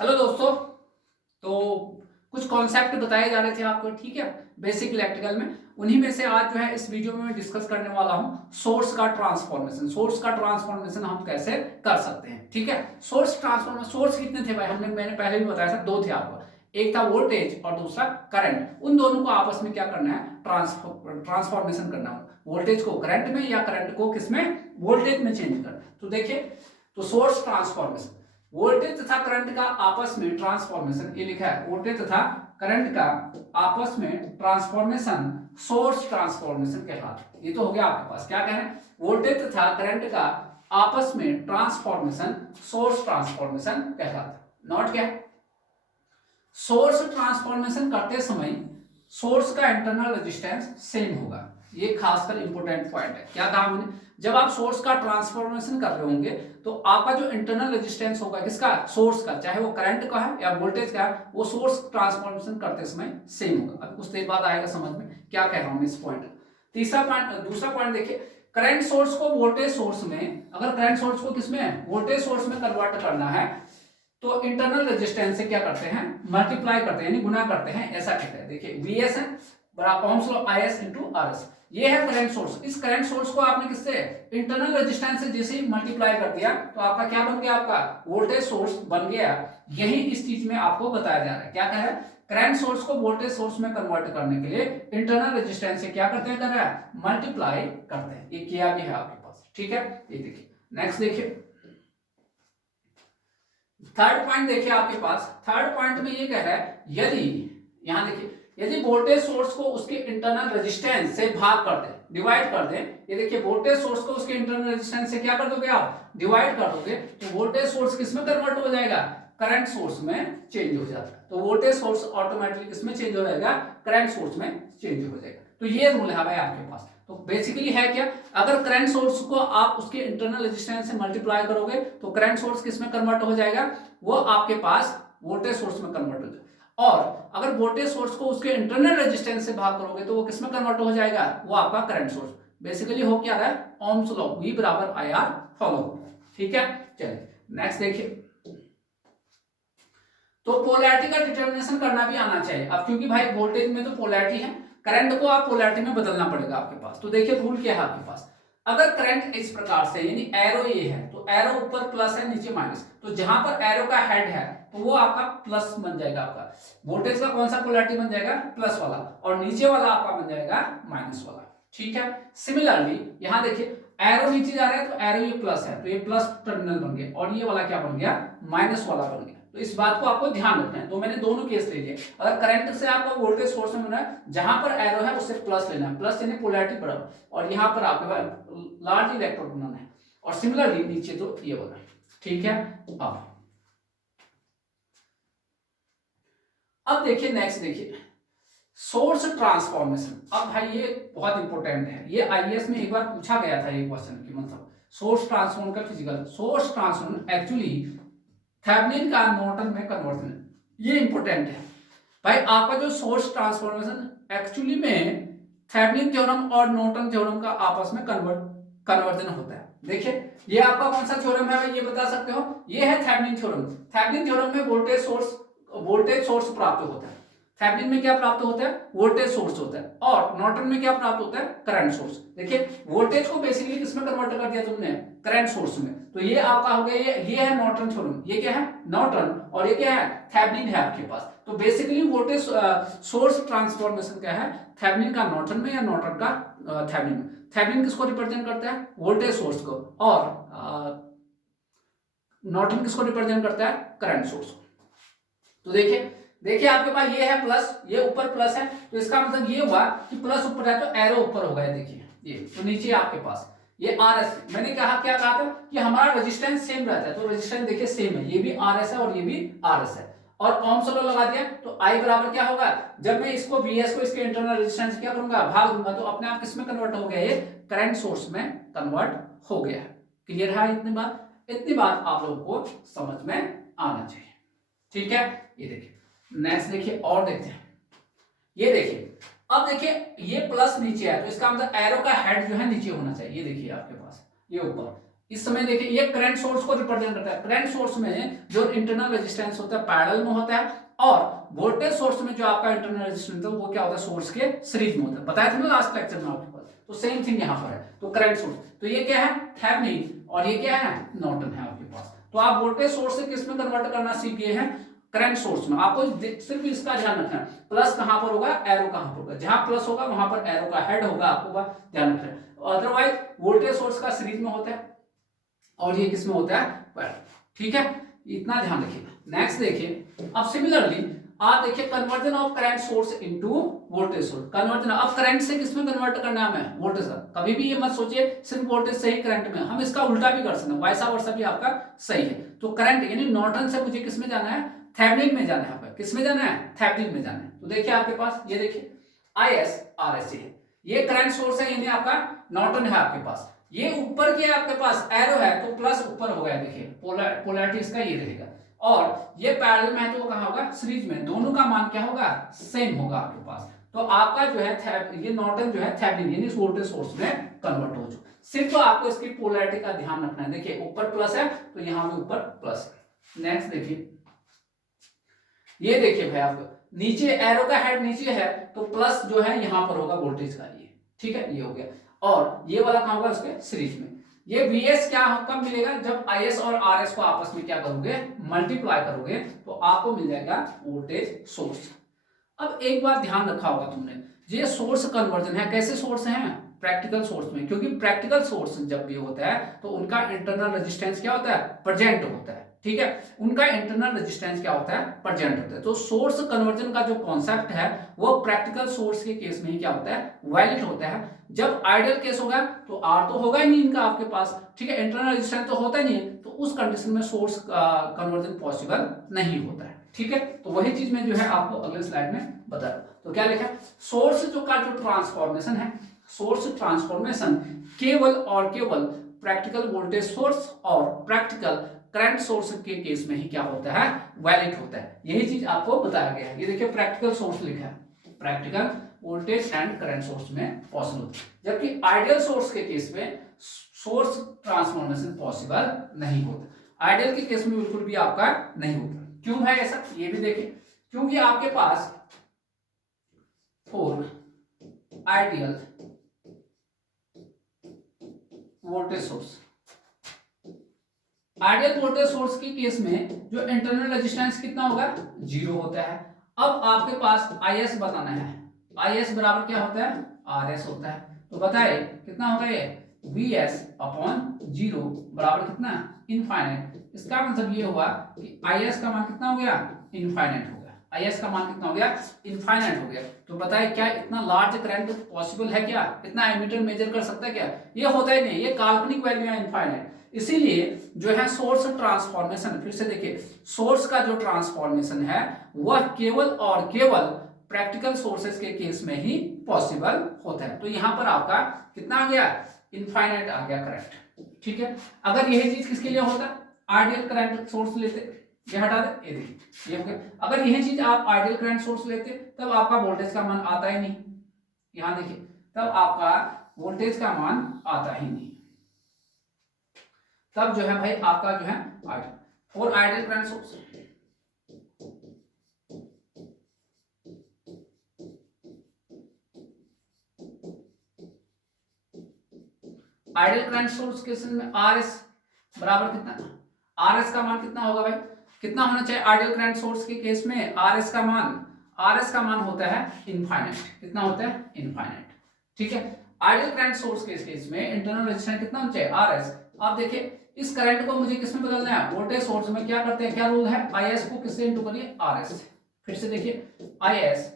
Hello दोस्तों। तो कुछ कॉन्सेप्ट बताए जा रहे थे आपको, ठीक है, बेसिक इलेक्ट्रिकल में। उन्हीं में से आज जो है इस वीडियो में मैं डिस्कस करने वाला हूं सोर्स का ट्रांसफॉर्मेशन। सोर्स का ट्रांसफॉर्मेशन हम कैसे कर सकते हैं, ठीक है। सोर्स ट्रांसफॉर्मेशन, सोर्स कितने थे भाई, मैंने पहले भी बताया था, दो थे आपको। एक था वोल्टेज और दूसरा करंट। उन दोनों को आपस में क्या करना है, ट्रांसफॉर्मेशन करना है। वोल्टेज को करंट में या करंट को किसमें, वोल्टेज में चेंज करना। तो देखिए, तो सोर्स ट्रांसफॉर्मेशन, वोल्टेज तथा करंट का आपस में ट्रांसफॉर्मेशन, ये लिखा है वोल्टेज तथा करंट का आपस में ट्रांसफॉर्मेशन सोर्स ट्रांसफॉर्मेशन कहलाता है। ये तो हो गया आपके पास, क्या कह रहे हैं, वोल्टेज तथा करंट का आपस में ट्रांसफॉर्मेशन सोर्स ट्रांसफॉर्मेशन कहलाता है। नॉट क्या है, सोर्स ट्रांसफॉर्मेशन करते समय सोर्स का इंटरनल रेजिस्टेंस सेम होगा। ये खासकर इंपॉर्टेंट पॉइंट है। क्या कहा मैंने, जब आप सोर्स का ट्रांसफॉर्मेशन कर रहे होंगे तो आपका जो इंटरनल रेजिस्टेंस होगा किसका, सोर्स का, चाहे वो करंट का है या वोल्टेज का है, वो सोर्स ट्रांसफॉर्मेशन करते समय सेम होगा। अब कुछ देर बाद आएगा समझ में क्या कह रहा हूं इस पॉइंट। तीसरा पॉइंट, दूसरा पॉइंट देखिए, करंट सोर्स को वोल्टेज सोर्स में, अगर करंट सोर्स को किसमें, वोल्टेज सोर्स में कन्वर्ट करना है तो इंटरनल रेजिस्टेंस से क्या करते हैं, मल्टीप्लाई करते हैं, यानी गुना करते हैं, ऐसा कहते हैं। देखिए वीएस है बराबर Ohm's law IS into RS, ये है करंट सोर्स। इस करंट सोर्स को आपने किससे, इंटरनल रेजिस्टेंस से जैसे ही मल्टीप्लाई कर दिया तो आपका क्या बन गया, आपका वोल्टेज सोर्स बन गया। यही इस चीज में आपको बताया जा रहा है। क्या कह रहा है, करंट सोर्स को वोल्टेज सोर्स में कन्वर्ट करने के लिए इंटरनल रेजिस्टेंस से क्या करते हैं, कर रहा है, मल्टीप्लाई करते हैं। ये किया भी है आपके पास, ठीक है। ये देखिए, नेक्स्ट देखिए, थर्ड पॉइंट देखिए आपके पास। थर्ड पॉइंट में ये कह रहा है, यदि, यहां देखिए, यदि वोल्टेज सोर्स को उसके इंटरनल रेजिस्टेंस से भाग कर दें, डिवाइड कर दें, ये देखिए वोल्टेज सोर्स को उसके इंटरनल रेजिस्टेंस से क्या कर दोगे आप, डिवाइड कर दोगे, तो वोल्टेज सोर्स किस में कन्वर्ट हो जाएगा, करंट सोर्स में चेंज हो जाता है। तो वोल्टेज सोर्स ऑटोमेटिकली किसमें चेंज हो जाएगा, करंट सोर्स में चेंज हो जाएगा। तो ये रूल है भाई आपके पास। तो बेसिकली है क्या, अगर करंट सोर्स को आप उसके इंटरनल रेजिस्टेंस से मल्टीप्लाई करोगे तो करंट सोर्स किस में कन्वर्ट हो जाएगा, वो आपके पास वोल्टेज सोर्स में कन्वर्ट हो जाएगा। और अगर वोल्टेज सोर्स को उसके इंटरनल रेजिस्टेंस से भाग करोगे तो वो किस में कन्वर्ट हो जाएगा, वो आपका करंट सोर्स। बेसिकली हो क्या रहा है, ओम्स लॉ, V बराबर IR फॉलो हो रहा है, ठीक है। चलिए नेक्स्ट देखिए, तो पोलैरिटी का डिटर्मिनेशन करना भी आना चाहिए। अब क्योंकि भाई वोल्टेज में तो पोलैरिटी है, करंट को आप पोलैरिटी में बदलना पड़ेगा आपके पास। तो देखिए रूल क्या है आपके पास, अगर करंट इस प्रकार से, यानी एरो ये है तो एरो ऊपर प्लस है नीचे माइनस, तो जहां पर एरो का हेड है तो वो आपका प्लस बन जाएगा। आपका वोल्टेज का कौन सा पोलैरिटी बन जाएगा, प्लस वाला, और नीचे वाला आपका बन जाएगा माइनस वाला, ठीक है। सिमिलरली यहां देखिए, एरो नीचे जा रहा है तो एरो ये प्लस है तो ये प्लस टर्मिनल बन गया, और ये वाला क्या बन गया, माइनस वाला बन गया। तो इस बात को आपको ध्यान रखना है। तो मैंने दोनों केस ले लिए, अगर करंट से आपको वोल्टेज सोर्स में मिलना है, जहां पर एरो है उससे प्लस लेना है, प्लस यानी पोलैरिटी बराबर, और यहां पर आपके लार्ज इलेक्ट्रोड बनाना है, और सिमिलरली नीचे तो ये वाला, ठीक है। अब देखिए नेक्स्ट देखिए, सोर्स ट्रांसफॉर्मेशन। अब भाई ये बहुत इंपॉर्टेंट है, ये आईएएस में एक बार पूछा गया था ये क्वेश्चन की, मतलब सोर्स ट्रांसफॉर्म का physical, source transform actually Thevenin का नॉर्टन में कन्वर्जन, ये इंपॉर्टेंट है भाई। आपका जो सोर्स ट्रांसफॉर्मेशन एक्चुअली में थेवेनिन थ्योरम और नॉर्टन थ्योरम का आपस में कन्वर्जन होता है। देखिए ये आपका कौन सा थ्योरम है भाई, ये बता सकते हो, ये है थेवेनिन थ्योरम। थेवेनिन थ्योरम में वोल्टेज सोर्स प्राप्त होता है। थेवेनिन में क्या प्राप्त होता है, वोल्टेज सोर्स होता है, और नॉर्टन में क्या प्राप्त होता है, करंट सोर्स। देखिए वोल्टेज को बेसिकली किसमें कन्वर्ट कर दिया तुमने, करंट सोर्स में। तो ये आपका हो गया, ये है नॉर्टन थ्योरम, ये क्या है नॉर्टन, और ये क्या है, थेवेनिन है आपके पास। तो बेसिकली वोल्टेज सोर्स ट्रांसफॉर्मेशन क्या है, थेवेनिन का नॉर्टन में या नॉर्टन का थेवेनिन में। थेवेनिन किसको रिप्रेजेंट करता है, वोल्टेज सोर्स को, और नॉर्टन किसको रिप्रेजेंट करता है, करंट सोर्स को। तो देखिए आपके पास ये है प्लस, ये ऊपर प्लस है, तो इसका मतलब ये हुआ कि प्लस ऊपर है तो एरो ऊपर हो गया। देखिए ये तो नीचे आपके पास ये RS, मैंने क्या कहा था कि हमारा रेजिस्टेंस सेम रहता है, तो रेजिस्टेंस देखिए सेम है, ये भी RS है और ये भी RS है, और ओम्स लॉ लगा दिया तो I बराबर क्या होगा, जब मैं इसको VS को इसके इंटरनल रेजिस्टेंस क्या करूंगा, भाग दूंगा, तो अपने आप किसमें कन्वर्ट हो गया, ये करंट सोर्स में कन्वर्ट हो गया है। क्लियर है इतनी बात आप लोगों को समझ में आना चाहिए, ठीक है। ये देखिए नेक्स्ट देखिए, और देखते हैं, ये देखिए, अब देखिए ये प्लस नीचे है तो इसका मतलब एरो का हेड जो है नीचे होना चाहिए। ये देखिए आपके पास ये ऊपर, इस समय देखिए ये करंट सोर्स को रिप्रेजेंट करता है। करंट सोर्स में जो इंटरनल रेजिस्टेंस होता है पैरेलल में होता है, और वोल्टेज सोर्स में जो आपका इंटरनल रेजिस्टेंस है वो क्या होता है, सोर्स के सीरीज में होता है। बताया था ना लास्ट लेक्चर में आपके पास। तो सेम थिंग यहाँ पर है। तो करंट सोर्स, तो ये क्या है, थेवेनिन, और ये क्या है, नॉर्टन है आपके पास। तो आप वोल्टेज सोर्स से किस में कन्वर्ट करना सीख गए हैं, करंट सोर्स में। आपको सिर्फ इसका ध्यान रखना है, प्लस कहां पर होगा, एरो कहां पर होगा। जहां प्लस होगा वहां पर एरो का हेड होगा, आपको ध्यान रखना है। अदरवाइज वोल्टेज सोर्स का सीरीज में होता है और ये किसमें होता है, पैरेलल। ठीक है, इतना ध्यान रखिएगा। नेक्स्ट देखिए, अब सिमिलरली आप देखिए conversion of current source into voltage source. Conversion अब करंट से किसमें कन्वर्ट करना है हमें, वोल्टेज का। कभी भी ये मत सोचिए सिर्फ वोल्टेज से ही करंट में, हम इसका उल्टा भी कर सकते हैं, वैसा वर्षा भी आपका सही है। तो करंट यानी नॉर्टन से मुझे किसमें जाना है, थेवेनिन में जाना है। आपका किसमें जाना है, थेवेनिन में जाना है। तो देखिए आपके पास ये देखिए IS RS है, ये करंट सोर्स है, यानी आपका नॉर्टन है आपके पास। ये ऊपर के आपके पास एरो है तो प्लस ऊपर हो गया, देखिए पोलैरिटी इसका ये रहेगा, और ये पैरेलल में है तो वो कहां होगा, सीरीज में। दोनों का मान क्या होगा, सेम होगा आपके पास। तो आपका जो है ये नॉर्टन जो है थेवेनिन यानी वोल्टेज सोर्स में कन्वर्ट हो चुका। सिर्फ आपको इसकी पोलैरिटी का ध्यान रखना है। देखिए ऊपर प्लस है तो यहां भी ऊपर प्लस है। नेक्स्ट देखिए, ये देखिए भाई आपको नीचे एरो का हेड नीचे है तो प्लस जो है यहां पर होगा वोल्टेज का, ये ठीक है, ये हो गया। और ये वाला कहां होगा, उसके सीरीज में। ये VS क्या कब मिलेगा, जब IS और RS को आपस में क्या करोगे, मल्टीप्लाई करोगे, तो आपको मिल जाएगा वोल्टेज सोर्स। अब एक बात ध्यान रखा होगा तुमने, ये सोर्स कन्वर्जन है, कैसे सोर्स है, प्रैक्टिकल सोर्स में। क्योंकि प्रैक्टिकल सोर्स जब भी होता है तो उनका इंटरनल रेजिस्टेंस क्या होता है, प्रेजेंट होता है। ठीक है, उनका इंटरनल रेजिस्टेंस क्या होता है, प्रेजेंट होता है। तो सोर्स कन्वर्जन का जो कॉन्सेप्ट है वो प्रैक्टिकल सोर्स के केस में ही क्या होता है, वैलिड होता है। जब आइडियल केस होगा तो R तो होगा ही नहीं इनका आपके पास, ठीक है, इंटरनल रेजिस्टेंस तो होता ही नहीं है, तो उस कंडीशन में सोर्स कन्वर्जन पॉसिबल नहीं होता है। ठीक है, तो वही चीज में जो है आपको अगले स्लाइड में बता। तो क्या लिखा है, सोर्स जो ट्रांसफॉर्मेशन है, सोर्स ट्रांसफॉर्मेशन केवल और केवल प्रैक्टिकल वोल्टेज सोर्स और प्रैक्टिकल करंट सोर्स के केस में ही क्या होता है, वैलिड होता है। यही चीज आपको बताया गया है। ये देखिए प्रैक्टिकल सोर्स लिखा है, practical voltage and current source में पॉसिबल होता है, जबकि आइडियल सोर्स के केस में सोर्स ट्रांसफॉर्मेशन पॉसिबल नहीं होता। आइडियल के केस में बिल्कुल भी आपका नहीं होता। क्यों है ऐसा, ये भी देखिए, क्योंकि आपके पास for ideal voltage source, ideal voltage source के केस में जो इंटरनल रेजिस्टेंस कितना होगा, 0 होता है। अब आपके पास IS बताना है, IS बराबर क्या होता है, RS होता है। तो बताए कितना होगा ये, VS अपॉन 0 बराबर कितना, इनफाइनाइट। इसका मतलब ये हुआ कि IS का मान कितना हो गया, इनफाइनाइट हो गया। IS का मान कितना हो गया, इनफाइनाइट हो गया। तो बताए क्या इतना लार्ज करंट पॉसिबल है, क्या इतना एमीटर मेजर कर सकता है क्या, ये होता ही नहीं, ये काल्पनिक वैल्यू है, इनफाइनाइट। इसीलिए जो है सोर्स ट्रांसफॉर्मेशन, फिर से देखिए, सोर्स का जो ट्रांसफॉर्मेशन है वह केवल और केवल प्रैक्टिकल सोर्सेस के केस में ही पॉसिबल होता है। तो यहां पर आपका कितना आ गया, इनफाइनाइट आ गया करंट। ठीक है, अगर यही चीज किसके लिए होता, आइडियल करंट सोर्स लेते, ये हटा दे, ये हो गया। अगर यही चीज आप आइडियल करंट सोर्स लेते तब आपका वोल्टेज का मान आता ही नहीं, यहां देखिए, तब आपका वोल्टेज का मान आता ही नहीं। तब जो है भाई आपका जो है आइडियल और ideal current source, ideal current source case में RS बराबर कितना, RS का मान कितना होगा भाई, कितना होना चाहिए आइडियल करंट सोर्स के केस में, RS का मान होता है इनफाइनाइट। कितना होता है, इनफाइनाइट। ठीक है, आइडियल करंट सोर्स के केस में इंटरनल रेजिस्टेंस कितना होना चाहिए, RS। आप देखिए इस करंट को मुझे किसमें बदलना है, वोल्टेज सोर्स में। क्या करते हैं, क्या रूल है, IS को किससे इंटू करिए, RS। फिर से देखिए IS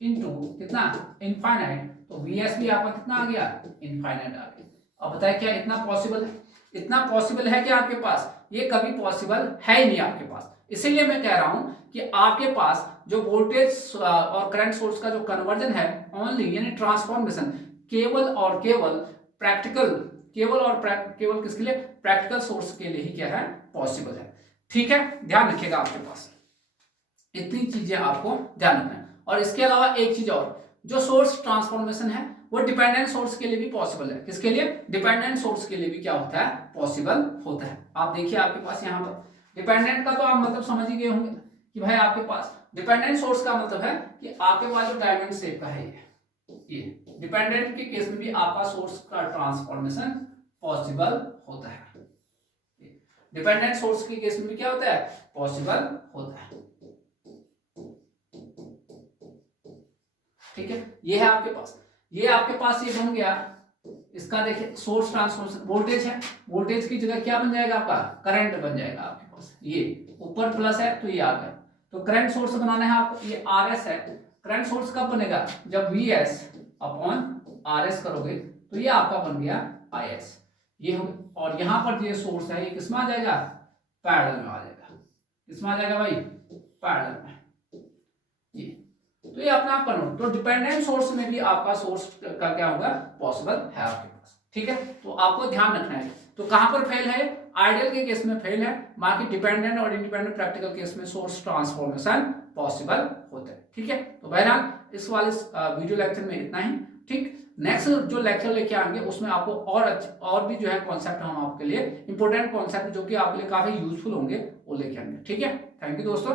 इंटू कितना, इनफाइनाइट, तो VS भी आपका कितना आ गया, इनफाइनाइट आ गया। अब बताए क्या इतना पॉसिबल है, इतना पॉसिबल है कि आपके पास, ये कभी पॉसिबल है ही नहीं आपके पास। इसीलिए मैं कह रहा हूं कि आपके पास जो वोल्टेज और करंट सोर्स का जो कन्वर्जन है ओनली यानी ट्रांसफॉर्मेशन केवल और केवल प्रैक्टिकल, केवल किसके लिए, प्रैक्टिकल सोर्स के लिए ही क्या है, पॉसिबल है। ठीक है, ध्यान रखिएगा आपके पास इतनी चीजें आपको ध्यान रखना है। और इसके अलावा एक चीज और, जो सोर्स ट्रांसफॉर्मेशन है वो डिपेंडेंट सोर्स के लिए भी पॉसिबल है। किसके लिए? डिपेंडेंट सोर्स के लिए भी क्या होता है? पॉसिबल होता है। आप देखिए आपके पास यहाँ पर डिपेंडेंट का तो आप मतलब समझ ही गए होंगे कि भाई आपके पास डिपेंडेंट सोर्स का मतलब है कि आपके पास जो डायमंड शेप का है ये डिपेंडेंट के केस में भी आपका सोर्स का ट्रांसफॉर्मेशन पॉसिबल होता है। डिपेंडेंट सोर्स के केस में भी क्या होता है? पॉसिबल होता है। ठीक है, ये है आपके पास, ये आपके पास ये बन गया। इसका देखिए सोर्स ट्रांसफॉर्मेशन, वोल्टेज है, वोल्टेज की जगह क्या बन जाएगा आपका? करंट बन जाएगा आपके पास। ये ऊपर प्लस है तो ये आ गया, तो करंट सोर्स बनाना है आपको। ये RS है, करंट सोर्स कब बनेगा? जब VS अपॉन RS करोगे तो ये आपका बन गया IS। ये हो, और यहां पर ये सोर्स है ये किसमें आ जाएगा? पैरेलल में आ जाएगा। किसमें आ जाएगा भाई? पैरेलल में। ये तो ये अपना आप करो। तो डिपेंडेंट सोर्स में भी आपका सोर्स का क्या होगा? पॉसिबल है आपके पास। ठीक है, तो आपको ध्यान रखना है। तो कहां पर फेल है? आइडियल के केस में फेल है, बाकी डिपेंडेंट और इंडिपेंडेंट प्रैक्टिकल केस में सोर्स ट्रांसफॉर्मेशन पॉसिबल होता है। ठीक है, तो बहरहाल इस वाले वीडियो लेक्चर में इतना ही। ठीक, नेक्स्ट जो लेक्चर लेके आएंगे उसमें आपको और भी जो है कॉन्सेप्ट हम आपके लिए इंपॉर्टेंट कॉन्सेप्ट जो कि आपके लिए काफी यूजफुल होंगे वो लेके आएंगे। ठीक है, थैंक यू दोस्तों।